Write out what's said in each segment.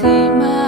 see my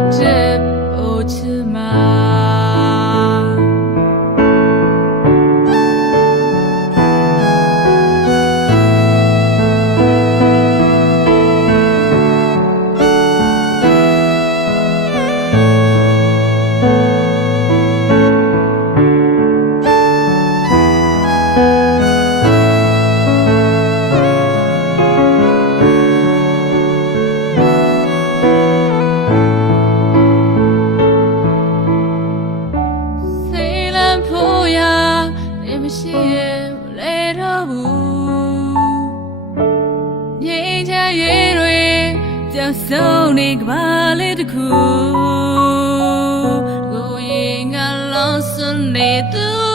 reflected. က်ဆုံးနေကဘာလေးတစ်ခုကိုရင်ကလောဆုံးနေသူ